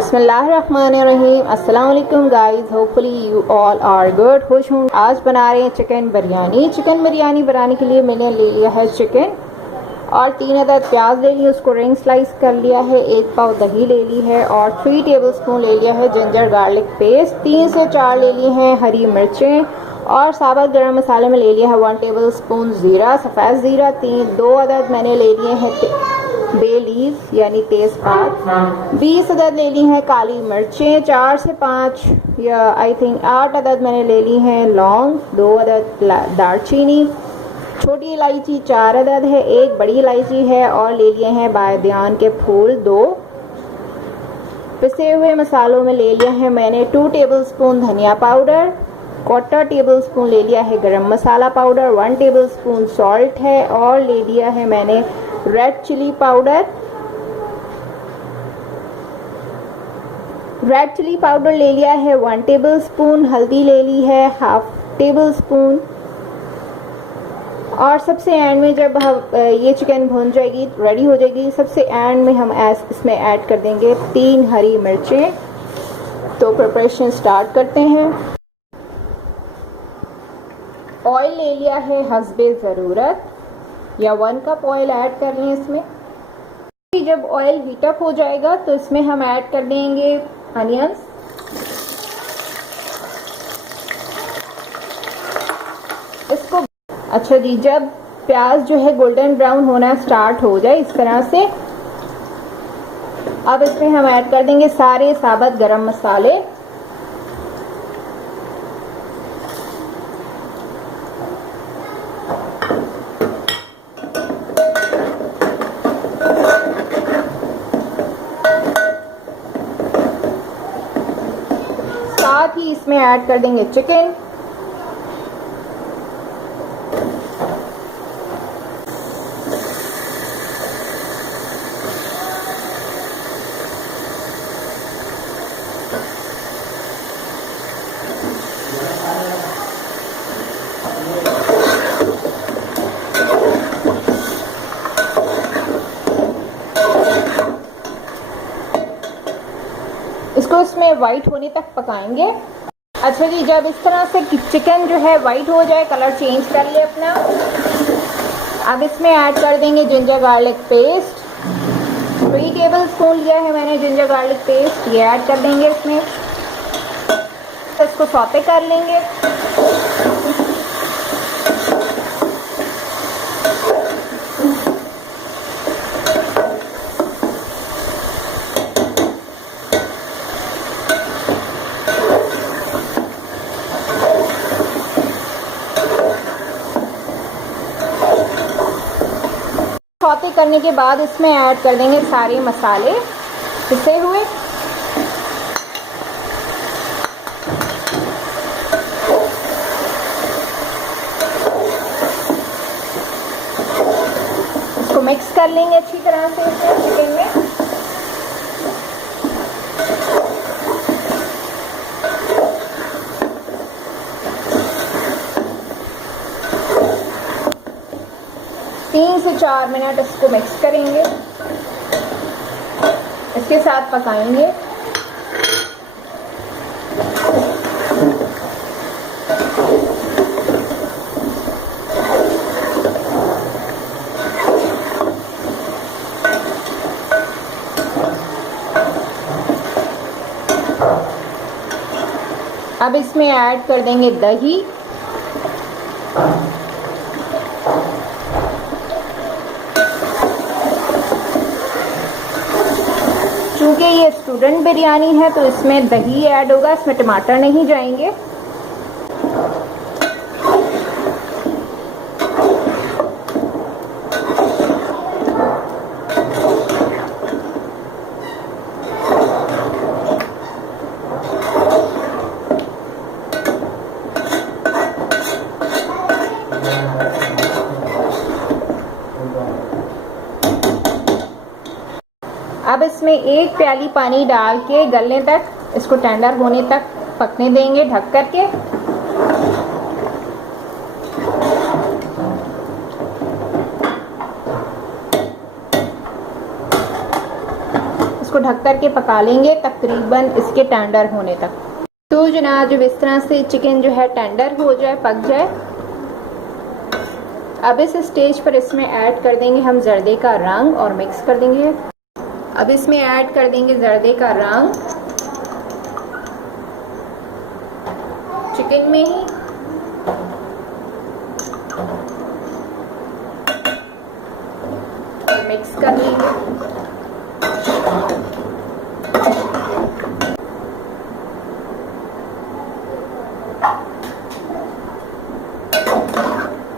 बिस्मिल्लाहिर्रहमानिर्रहीम। अस्सलाम वालेकुम guys, hopefully you all are good. खुश हूँ। आज बना रहे हैं चिकन बिरयानी। चिकन बिरयानी बनाने के लिए मैंने ले लिया है चिकन और 3 अदद प्याज ले लिए, उसको रिंग स्लाइस कर लिया है। 1 पाव दही ले ली है और 3 टेबलस्पून ले लिया है जिंजर गार्लिक पेस्ट। 3 से 4 ले ली हैं हरी मिर्चें और साबुत गरम मसाले में ले लिया है 1 टेबलस्पून ज़ीरा, सफ़ेद ज़ीरा। 2 अदद मैंने ले लिए हैं बे लीव यानी तेज़पात। 20 अदद ले ली हैं काली मिर्चें। 4 से 5 या आई थिंक 8 अदद मैंने ले ली हैं लौंग। 2 अदद दालचीनी। छोटी इलायची 4 अदद है। 1 बड़ी इलायची है और ले लिए हैं बादियान के फूल 2। पिसे हुए मसालों में ले लिया है मैंने 2 टेबलस्पून धनिया पाउडर, 1/4 टेबलस्पून ले लिया है गरम मसाला पाउडर, 1 टेबलस्पून सॉल्ट है और ले लिया है मैंने red chilli powder. Red chilli powder ले लिया है 1 टेबलस्पून। हल्दी ले ली है 1/2 टेबलस्पून। और सबसे एंड में जब हम ये चिकन भुन जाएगी, रेडी हो जाएगी, सबसे एंड में हम इसमें ऐड कर देंगे 3 हरी मिर्चें। तो प्रिपरेशन स्टार्ट करते हैं। ऑयल ले लिया है हस्बे ज़रूरत या 1 कप ऑयल ऐड कर लें इसमें। जब ऑयल हीटअप हो जाएगा तो इसमें हम ऐड कर देंगे अनियंस। इसको अच्छा जी, जब प्याज जो है गोल्डन ब्राउन होना स्टार्ट हो जाए इस तरह से, अब इसमें हम ऐड कर देंगे सारे साबुत गरम मसाले। साथ ही इसमें ऐड कर देंगे चिकन। इसको इसमें वाइट होने तक पकाएंगे। अच्छा जी, जब इस तरह से चिकन जो है वाइट हो जाए, कलर चेंज कर ले अपना, अब इसमें ऐड कर देंगे जिंजर गार्लिक पेस्ट। 3 टेबलस्पून लिया है मैंने जिंजर गार्लिक पेस्ट, ये ऐड कर देंगे इसमें। तो इसको सौते कर लेंगे। सौते करने के बाद इसमें ऐड कर देंगे सारे मसाले पिसे हुए। इसको मिक्स कर लेंगे अच्छी तरह से इसमें चिकन में। तीन से 4 मिनट इसको मिक्स करेंगे, इसके साथ पकाएंगे। अब इसमें ऐड कर देंगे दही। चूँकि ये स्टूडेंट बिरयानी है तो इसमें दही ऐड होगा, इसमें टमाटर नहीं जाएंगे। अब इसमें 1 प्याली पानी डाल के गलने तक, इसको टेंडर होने तक पकने देंगे ढक करके। इसको इसको ढक कर के पका लेंगे तकरीबन इसके टेंडर होने तक। तो जनाब जब इस तरह से चिकन जो है टेंडर हो जाए, पक जाए, अब इस स्टेज पर इसमें ऐड कर देंगे हम जर्दे का रंग और मिक्स कर देंगे। अब इसमें ऐड कर देंगे जर्दे का रंग चिकन में ही, और मिक्स कर लेंगे।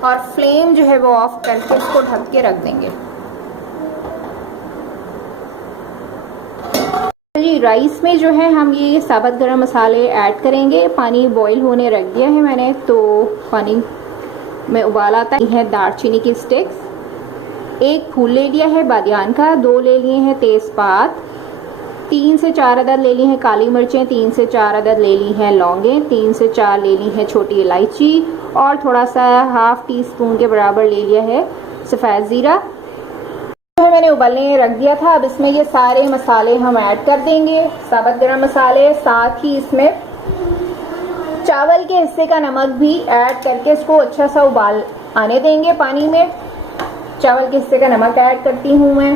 और फ्लेम जो है वो ऑफ करके इसको ढक के रख देंगे। जी राइस में जो है हम ये साबुत गरम मसाले ऐड करेंगे। पानी बॉईल होने रख दिया है मैंने, तो पानी में उबाल आता है। दालचीनी की स्टिक्स, 1 फूल ले लिया है बादियान का, 2 ले लिए हैं तेज़पात, 3 से 4 अदद ले ली हैं काली मिर्चें, 3 से 4 अदद ले ली हैं लौंगें, 3 से 4 ले ली हैं छोटी इलायची, और थोड़ा सा ½ टीस्पून के बराबर ले लिया है सफ़ेद ज़ीरा। जो है मैंने उबलने रख दिया था। अब इसमें ये सारे मसाले हम ऐड कर देंगे, साबुत गरम मसाले, साथ ही इसमें चावल के हिस्से का नमक भी ऐड करके इसको अच्छा सा उबाल आने देंगे। पानी में चावल के हिस्से का नमक ऐड करती हूँ मैं।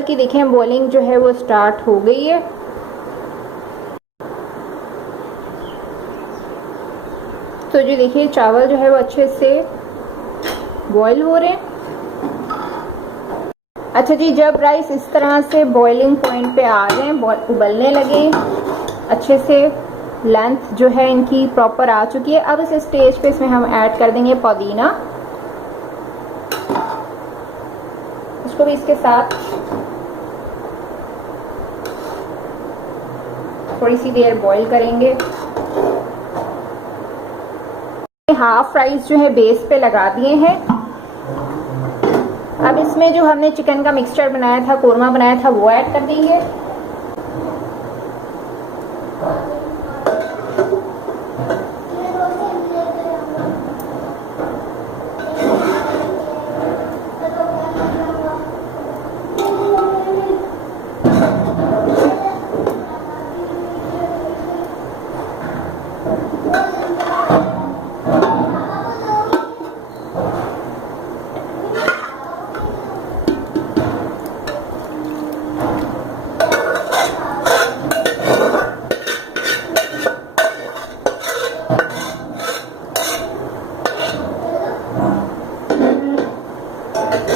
कि देखें बॉइलिंग जो है वो स्टार्ट हो गई है। तो जो देखिए चावल जो है वो अच्छे से बॉईल हो रहे हैं। अच्छा जी, जब राइस इस तरह से बॉइलिंग पॉइंट पे आ गए, उबलने लगे अच्छे से, लेंथ जो है इनकी प्रॉपर आ चुकी है, अब इस स्टेज पे इसमें हम ऐड कर देंगे पुदीना। इसको भी इसके साथ थोड़ी सी देर बॉईल करेंगे। हाफ राइस जो है बेस पे लगा दिए हैं। अब इसमें जो हमने चिकन का मिक्सचर बनाया था, कोरमा बनाया था, वो ऐड कर देंगे।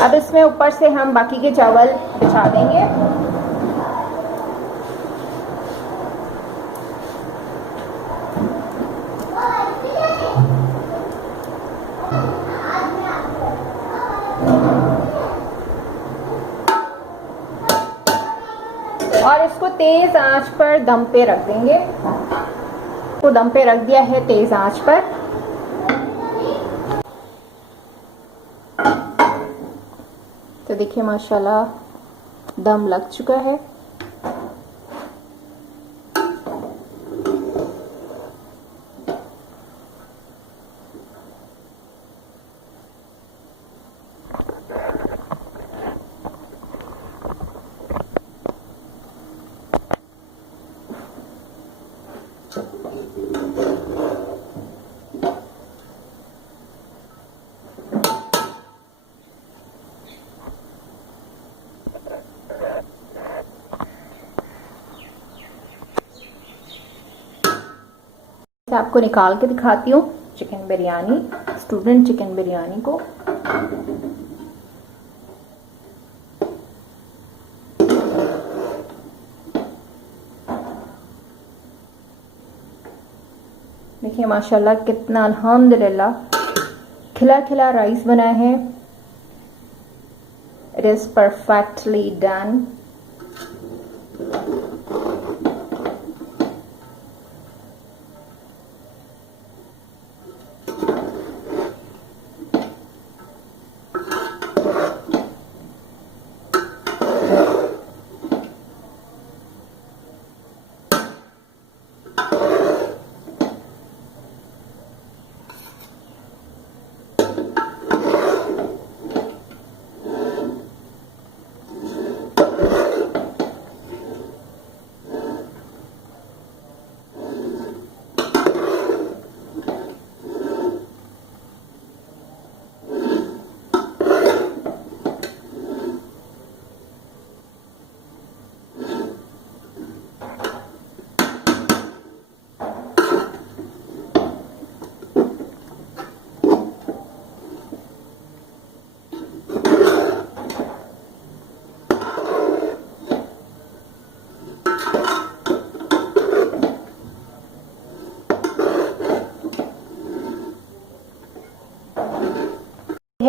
अब इसमें ऊपर से हम बाकी के चावल बिछा देंगे। और इसको तेज आंच पर दम पे रख देंगे। तो दम पे रख दिया है तेज आंच पर। तो देखिए माशाल्लाह दम लग चुका है। आपको निकाल के दिखाती हूँ chicken biryani, student chicken biryani को। देखिए माशाल्लाह कितना अल्हम्दुलिल्लाह खिला खिला राइस बना है। It is perfectly done.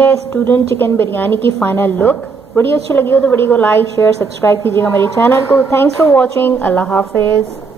है स्टूडेंट चिकन बिरयानी की फाइनल लुक। वीडियो अच्छी लगी हो तो वीडियो को लाइक शेयर सब्सक्राइब कीजिएगा मेरे चैनल को। Thanks for watching. अल्लाह हाफिज़।